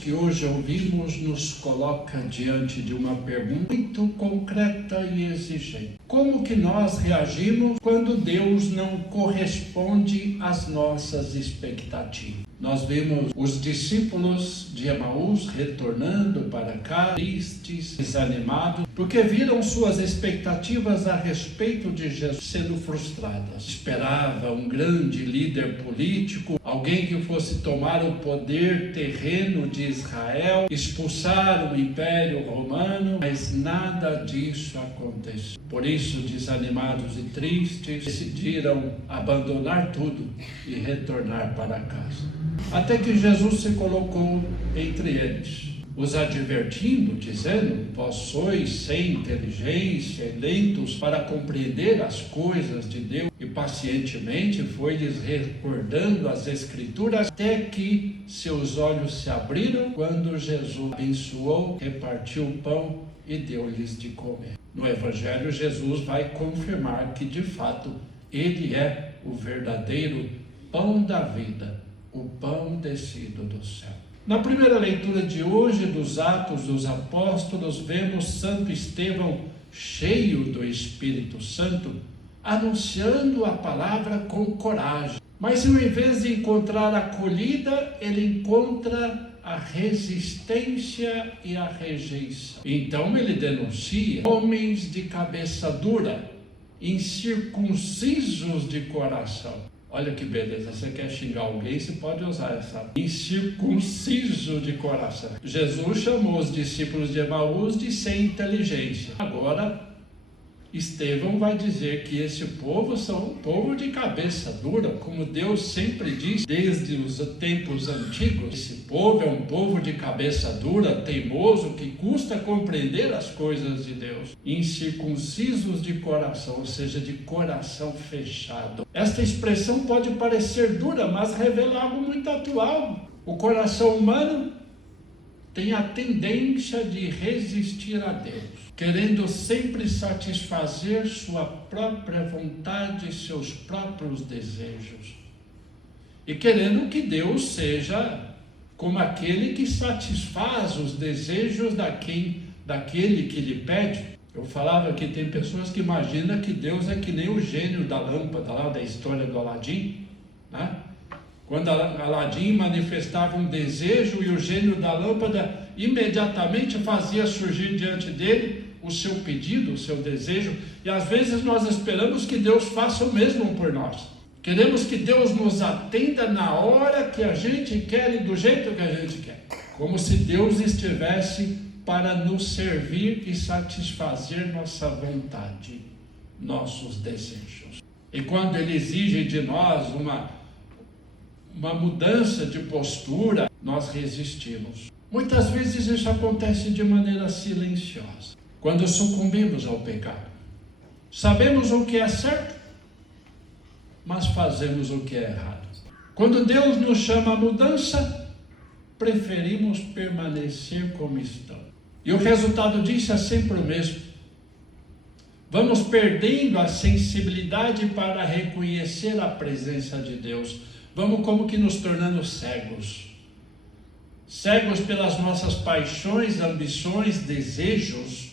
que hoje ouvimos nos coloca diante de uma pergunta muito concreta e exigente. Como que nós reagimos quando Deus não corresponde às nossas expectativas? Nós vimos os discípulos de Emaús retornando para cá, tristes, desanimados, porque viram suas expectativas a respeito de Jesus sendo frustradas. Esperava um grande líder político, alguém que fosse tomar o poder terreno de Israel, expulsar o Império Romano, mas nada disso aconteceu. Por isso, desanimados e tristes, decidiram abandonar tudo e retornar para casa. Até que Jesus se colocou entre eles, os advertindo, dizendo: vós sois sem inteligência, eleitos para compreender as coisas de Deus. E pacientemente foi-lhes recordando as Escrituras, até que seus olhos se abriram, quando Jesus abençoou, repartiu o pão e deu-lhes de comer. No Evangelho, Jesus vai confirmar que, de fato, Ele é o verdadeiro pão da vida, o pão descido do céu. Na primeira leitura de hoje dos Atos dos Apóstolos, vemos Santo Estevão cheio do Espírito Santo, anunciando a palavra com coragem. Mas em vez de encontrar acolhida, ele encontra a resistência e a rejeição. Então ele denuncia homens de cabeça dura, incircuncisos de coração. Olha que beleza, você quer xingar alguém, você pode usar essa. Incircunciso de coração. Jesus chamou os discípulos de Emaús de sem inteligência. Agora, Estevão vai dizer que esse povo são um povo de cabeça dura, como Deus sempre diz desde os tempos antigos. Esse povo é um povo de cabeça dura, teimoso, que custa compreender as coisas de Deus. Incircuncisos de coração, ou seja, de coração fechado. Esta expressão pode parecer dura, mas revela algo muito atual. O coração humano tem a tendência de resistir a Deus, querendo sempre satisfazer sua própria vontade e seus próprios desejos, e querendo que Deus seja como aquele que satisfaz os desejos daquele que lhe pede. Eu falava que tem pessoas que imaginam que Deus é que nem o gênio da lâmpada lá da história do Aladim, né? Quando Aladim manifestava um desejo e o gênio da lâmpada imediatamente fazia surgir diante dele o seu pedido, o seu desejo. E às vezes nós esperamos que Deus faça o mesmo por nós. Queremos que Deus nos atenda na hora que a gente quer e do jeito que a gente quer. Como se Deus estivesse para nos servir e satisfazer nossa vontade, nossos desejos. E quando Ele exige de nós uma mudança de postura, nós resistimos. Muitas vezes isso acontece de maneira silenciosa. Quando sucumbimos ao pecado, sabemos o que é certo, mas fazemos o que é errado. Quando Deus nos chama à mudança, preferimos permanecer como estamos. E o resultado disso é sempre o mesmo. Vamos perdendo a sensibilidade para reconhecer a presença de Deus. Vamos como que nos tornando cegos. Cegos pelas nossas paixões, ambições, desejos.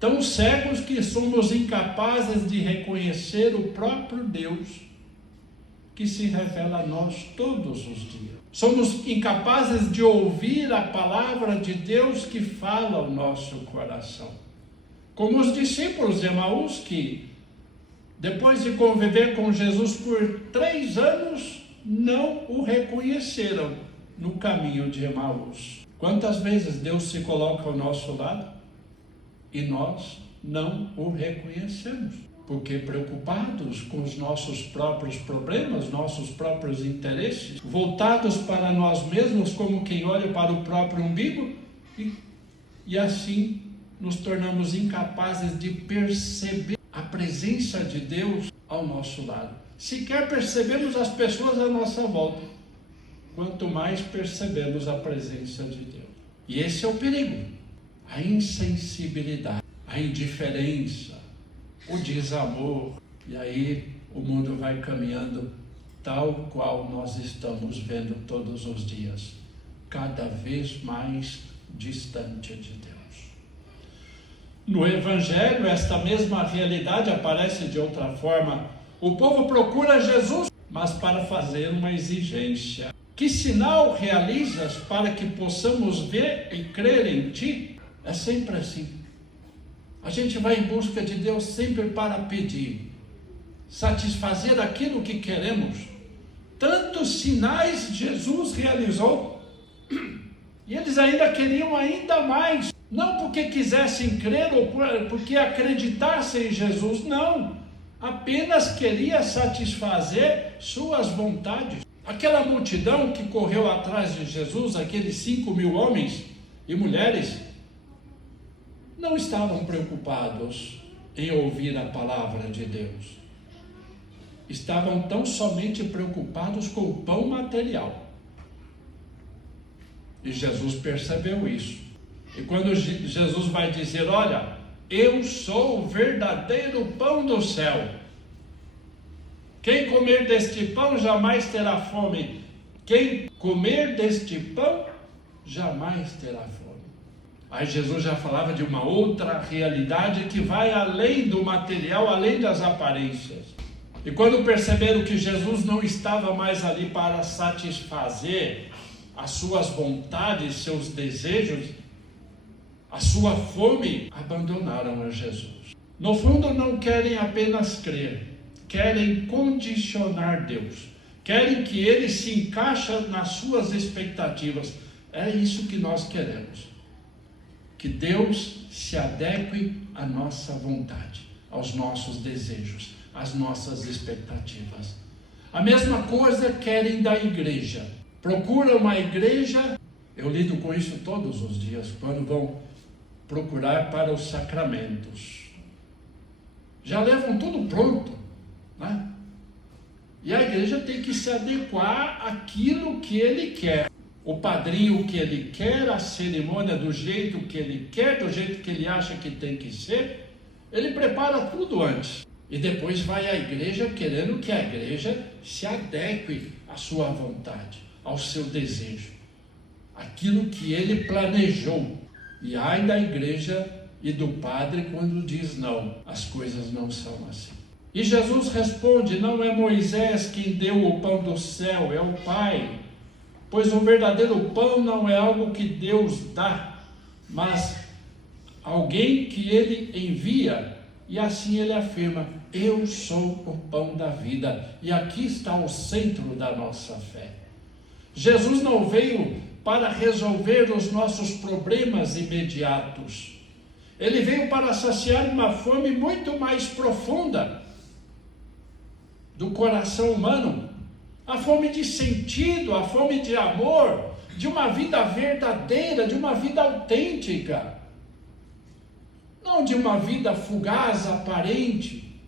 Tão cegos que somos incapazes de reconhecer o próprio Deus que se revela a nós todos os dias. Somos incapazes de ouvir a palavra de Deus que fala ao nosso coração. Como os discípulos de Emaús que, depois de conviver com Jesus por 3 anos, não o reconheceram no caminho de Emaús. Quantas vezes Deus se coloca ao nosso lado e nós não o reconhecemos, porque preocupados com os nossos próprios problemas, nossos próprios interesses, voltados para nós mesmos como quem olha para o próprio umbigo, e assim nos tornamos incapazes de perceber a presença de Deus ao nosso lado. Sequer percebemos as pessoas à nossa volta, quanto mais percebemos a presença de Deus. E esse é o perigo, a insensibilidade, a indiferença, o desamor. E aí o mundo vai caminhando tal qual nós estamos vendo todos os dias. cada vez mais distante de Deus. No Evangelho, esta mesma realidade aparece de outra forma. O povo procura Jesus, mas para fazer uma exigência. Que sinal realizas para que possamos ver e crer em Ti? É sempre assim. A gente vai em busca de Deus sempre para pedir, satisfazer aquilo que queremos. Tantos sinais Jesus realizou, e eles ainda queriam ainda mais. Não porque quisessem crer ou porque acreditassem em Jesus, não. Apenas queria satisfazer suas vontades. Aquela multidão que correu atrás de Jesus, aqueles 5.000 homens e mulheres, não estavam preocupados em ouvir a palavra de Deus. Estavam tão somente preocupados com o pão material. E Jesus percebeu isso. E quando Jesus vai dizer, olha, eu sou o verdadeiro pão do céu. Quem comer deste pão jamais terá fome. Quem comer deste pão jamais terá fome. Aí Jesus já falava de uma outra realidade que vai além do material, além das aparências. E quando perceberam que Jesus não estava mais ali para satisfazer as suas vontades, seus desejos, a sua fome, abandonaram a Jesus. No fundo, não querem apenas crer, querem condicionar Deus, querem que Ele se encaixe nas suas expectativas. É isso que nós queremos, que Deus se adeque à nossa vontade, aos nossos desejos, às nossas expectativas. A mesma coisa querem da igreja. Procuram uma igreja, eu lido com isso todos os dias, quando vão procurar para os sacramentos. Já levam tudo pronto, né? E a igreja tem que se adequar àquilo que ele quer. O padrinho que ele quer, a cerimônia do jeito que ele quer, do jeito que ele acha que tem que ser, ele prepara tudo antes. E depois vai à igreja querendo que a igreja se adeque à sua vontade, ao seu desejo, aquilo que ele planejou. E ai da igreja e do padre quando diz não, as coisas não são assim. E Jesus responde, não é Moisés quem deu o pão do céu, é o Pai. Pois o verdadeiro pão não é algo que Deus dá, mas alguém que Ele envia. E assim Ele afirma, eu sou o pão da vida. E aqui está o centro da nossa fé. Jesus não veio para resolver os nossos problemas imediatos. Ele veio para saciar uma fome muito mais profunda do coração humano. A fome de sentido, a fome de amor, de uma vida verdadeira, de uma vida autêntica. Não de uma vida fugaz, aparente,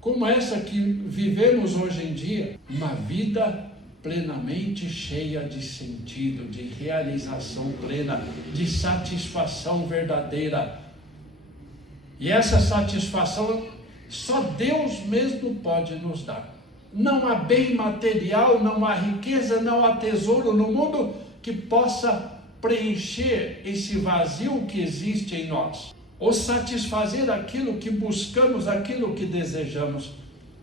como essa que vivemos hoje em dia. Uma vida plenamente cheia de sentido, de realização plena, de satisfação verdadeira. E essa satisfação só Deus mesmo pode nos dar. Não há bem material, não há riqueza, não há tesouro no mundo que possa preencher esse vazio que existe em nós, ou satisfazer aquilo que buscamos, aquilo que desejamos.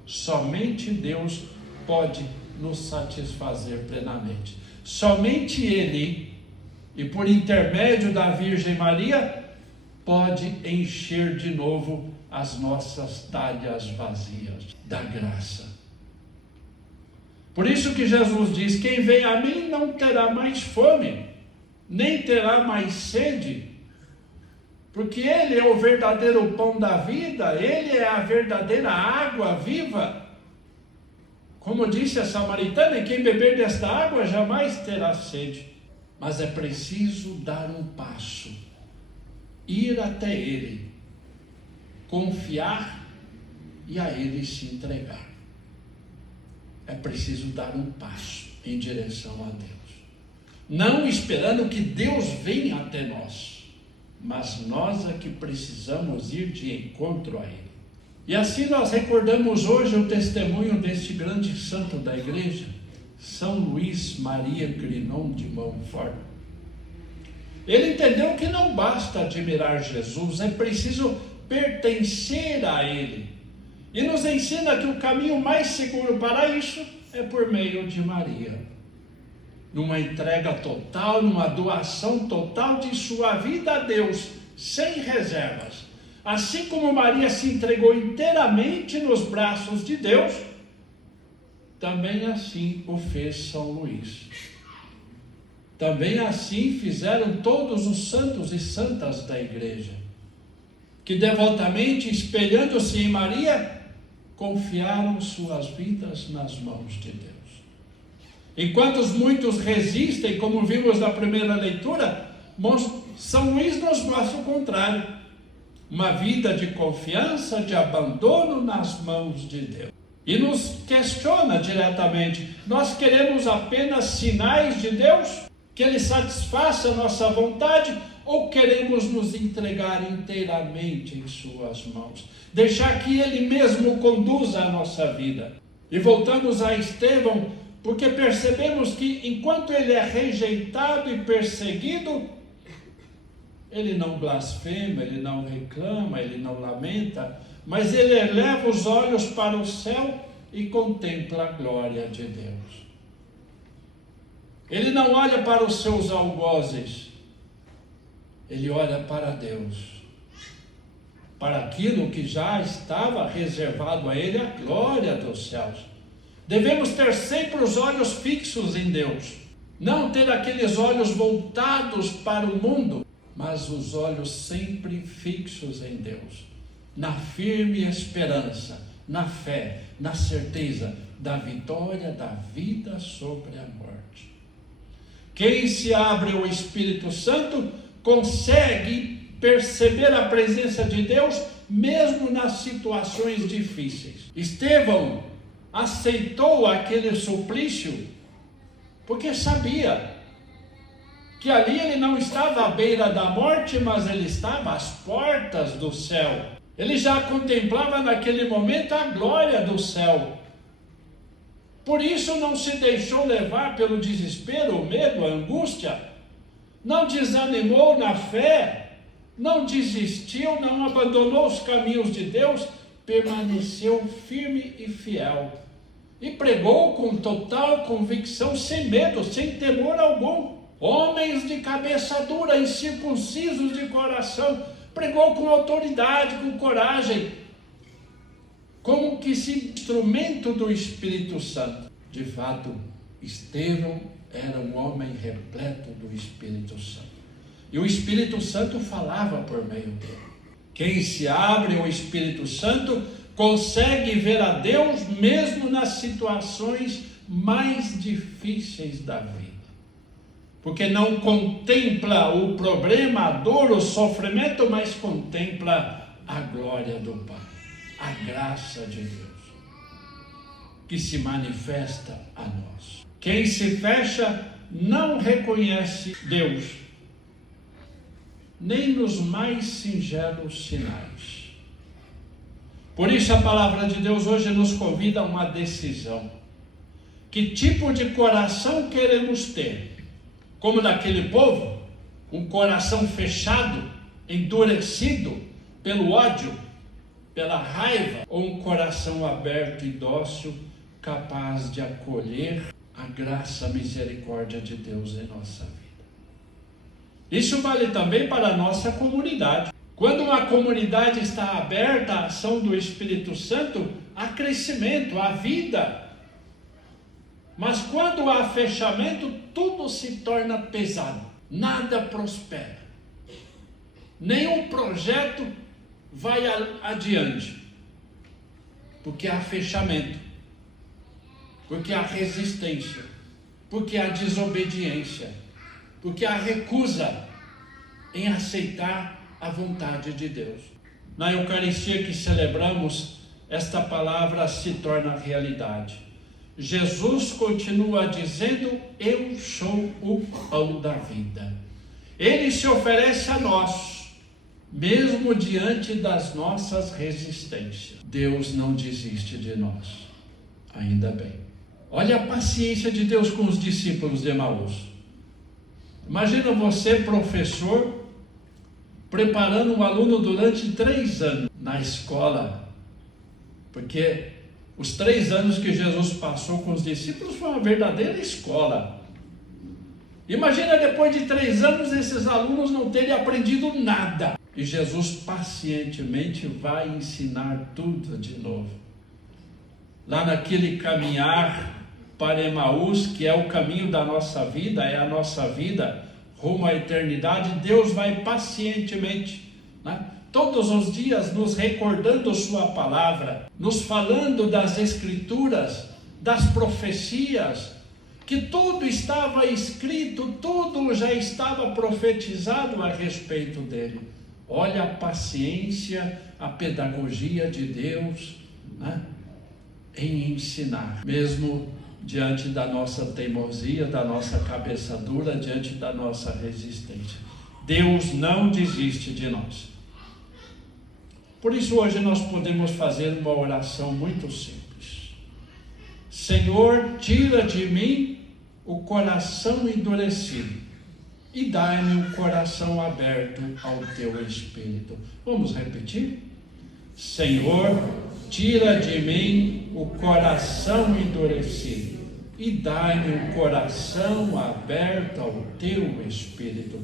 Somente Deus pode nos satisfazer plenamente. Somente Ele, e por intermédio da Virgem Maria, pode encher de novo as nossas talhas vazias da graça. Por isso que Jesus diz, quem vem a mim não terá mais fome, nem terá mais sede, porque Ele é o verdadeiro pão da vida, Ele é a verdadeira água viva. Como disse a samaritana, quem beber desta água jamais terá sede. Mas é preciso dar um passo, ir até Ele, confiar e a Ele se entregar. É preciso dar um passo em direção a Deus. Não esperando que Deus venha até nós, mas nós é que precisamos ir de encontro a Ele. E assim nós recordamos hoje o testemunho deste grande santo da igreja, São Luís Maria Grignon de Montfort. Ele entendeu que não basta admirar Jesus, é preciso pertencer a Ele. E nos ensina que o caminho mais seguro para isso é por meio de Maria. Numa entrega total, numa doação total de sua vida a Deus, sem reservas. Assim como Maria se entregou inteiramente nos braços de Deus, também assim o fez São Luís. Também assim fizeram todos os santos e santas da igreja, que devotamente, espelhando-se em Maria, confiaram suas vidas nas mãos de Deus. Enquanto muitos resistem, como vimos na primeira leitura, São Luís nos mostra o contrário. Uma vida de confiança, de abandono nas mãos de Deus. E nos questiona diretamente: nós queremos apenas sinais de Deus? Que Ele satisfaça a nossa vontade? Ou queremos nos entregar inteiramente em suas mãos? Deixar que Ele mesmo conduza a nossa vida. E voltamos a Estevão, porque percebemos que enquanto ele é rejeitado e perseguido, ele não blasfema, ele não reclama, ele não lamenta, mas ele eleva os olhos para o céu e contempla a glória de Deus. Ele não olha para os seus algozes, ele olha para Deus, para aquilo que já estava reservado a ele, a glória dos céus. Devemos ter sempre os olhos fixos em Deus, não ter aqueles olhos voltados para o mundo, mas os olhos sempre fixos em Deus, na firme esperança, na fé, na certeza da vitória da vida sobre a morte. Quem se abre ao Espírito Santo consegue perceber a presença de Deus mesmo nas situações difíceis. Estevão aceitou aquele suplício porque sabia que ali ele não estava à beira da morte, mas ele estava às portas do céu. Ele já contemplava naquele momento a glória do céu. Por isso não se deixou levar pelo desespero, o medo, a angústia. Não desanimou na fé, não desistiu, não abandonou os caminhos de Deus, permaneceu firme e fiel. E pregou com total convicção, sem medo, sem temor algum. Homens de cabeça dura, incircuncisos de coração, pregou com autoridade, com coragem, como que se instrumento do Espírito Santo. De fato, Estevão era um homem repleto do Espírito Santo. E o Espírito Santo falava por meio dele. Quem se abre ao Espírito Santo consegue ver a Deus mesmo nas situações mais difíceis da vida. Porque não contempla o problema, a dor, o sofrimento, mas contempla a glória do Pai, a graça de Deus, que se manifesta a nós. Quem se fecha não reconhece Deus, nem nos mais singelos sinais. Por isso a palavra de Deus hoje nos convida a uma decisão. Que tipo de coração queremos ter? Como daquele povo, um coração fechado, endurecido pelo ódio, pela raiva, ou um coração aberto e dócil, capaz de acolher a graça, a misericórdia de Deus em nossa vida. Isso vale também para a nossa comunidade. Quando uma comunidade está aberta à ação do Espírito Santo, há crescimento, há vida. Mas quando há fechamento, tudo se torna pesado, nada prospera. Nenhum projeto vai adiante, porque há fechamento, porque há resistência, porque há desobediência, porque há recusa em aceitar a vontade de Deus. Na Eucaristia que celebramos, esta palavra se torna realidade. Jesus continua dizendo: eu sou o pão da vida. Ele se oferece a nós, mesmo diante das nossas resistências. Deus não desiste de nós, ainda bem. Olha a paciência de Deus com os discípulos de Emaús. Imagina você, professor, preparando um aluno durante 3 anos na escola, porque os 3 anos que Jesus passou com os discípulos foi uma verdadeira escola. Imagina depois de 3 anos esses alunos não terem aprendido nada. E Jesus pacientemente vai ensinar tudo de novo. Lá naquele caminhar para Emaús, que é o caminho da nossa vida, é a nossa vida rumo à eternidade, Deus vai pacientemente, né? Todos os dias nos recordando sua palavra, nos falando das escrituras, das profecias, que tudo estava escrito, tudo já estava profetizado a respeito dele. Olha a paciência, a pedagogia de Deus, né, em ensinar, mesmo diante da nossa teimosia, da nossa cabeça dura, diante da nossa resistência. Deus não desiste de nós. Por isso hoje nós podemos fazer uma oração muito simples. Senhor, tira de mim o coração endurecido e dai-me um coração aberto ao teu Espírito. Vamos repetir? Senhor, tira de mim o coração endurecido e dai-me um coração aberto ao teu Espírito.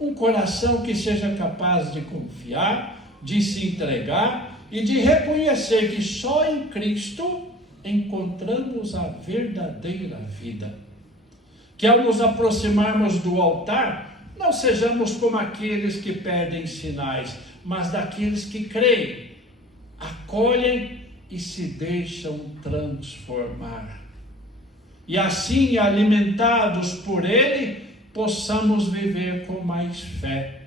Um coração que seja capaz de confiar, de se entregar e de reconhecer que só em Cristo encontramos a verdadeira vida. Que ao nos aproximarmos do altar, não sejamos como aqueles que pedem sinais, mas daqueles que creem, acolhem e se deixam transformar. E assim, alimentados por Ele, possamos viver com mais fé,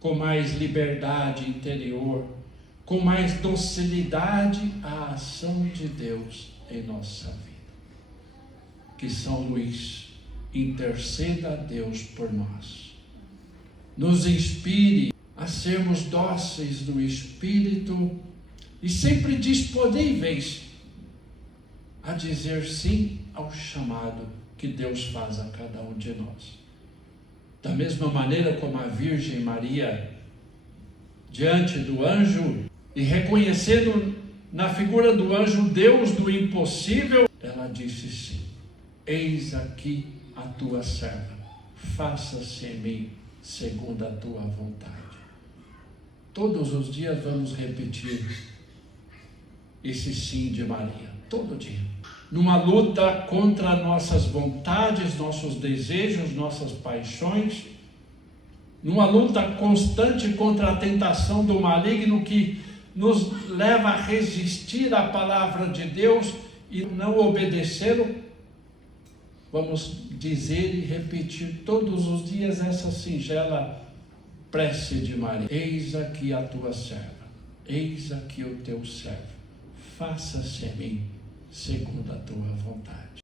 com mais liberdade interior, com mais docilidade à ação de Deus em nossa vida. Que São Luís interceda a Deus por nós. Nos inspire a sermos dóceis no Espírito e sempre disponíveis a dizer sim ao chamado que Deus faz a cada um de nós. Da mesma maneira como a Virgem Maria, diante do anjo e reconhecendo na figura do anjo Deus do impossível, ela disse sim. Eis aqui a tua serva, faça-se em mim segundo a tua vontade. Todos os dias vamos repetir esse sim de Maria, todo dia. Numa luta contra nossas vontades, nossos desejos, nossas paixões, numa luta constante contra a tentação do maligno que nos leva a resistir à palavra de Deus e não obedecê-lo, vamos dizer e repetir todos os dias essa singela prece de Maria. Eis aqui a tua serva, eis aqui o teu servo, faça-se em mim segundo a tua vontade.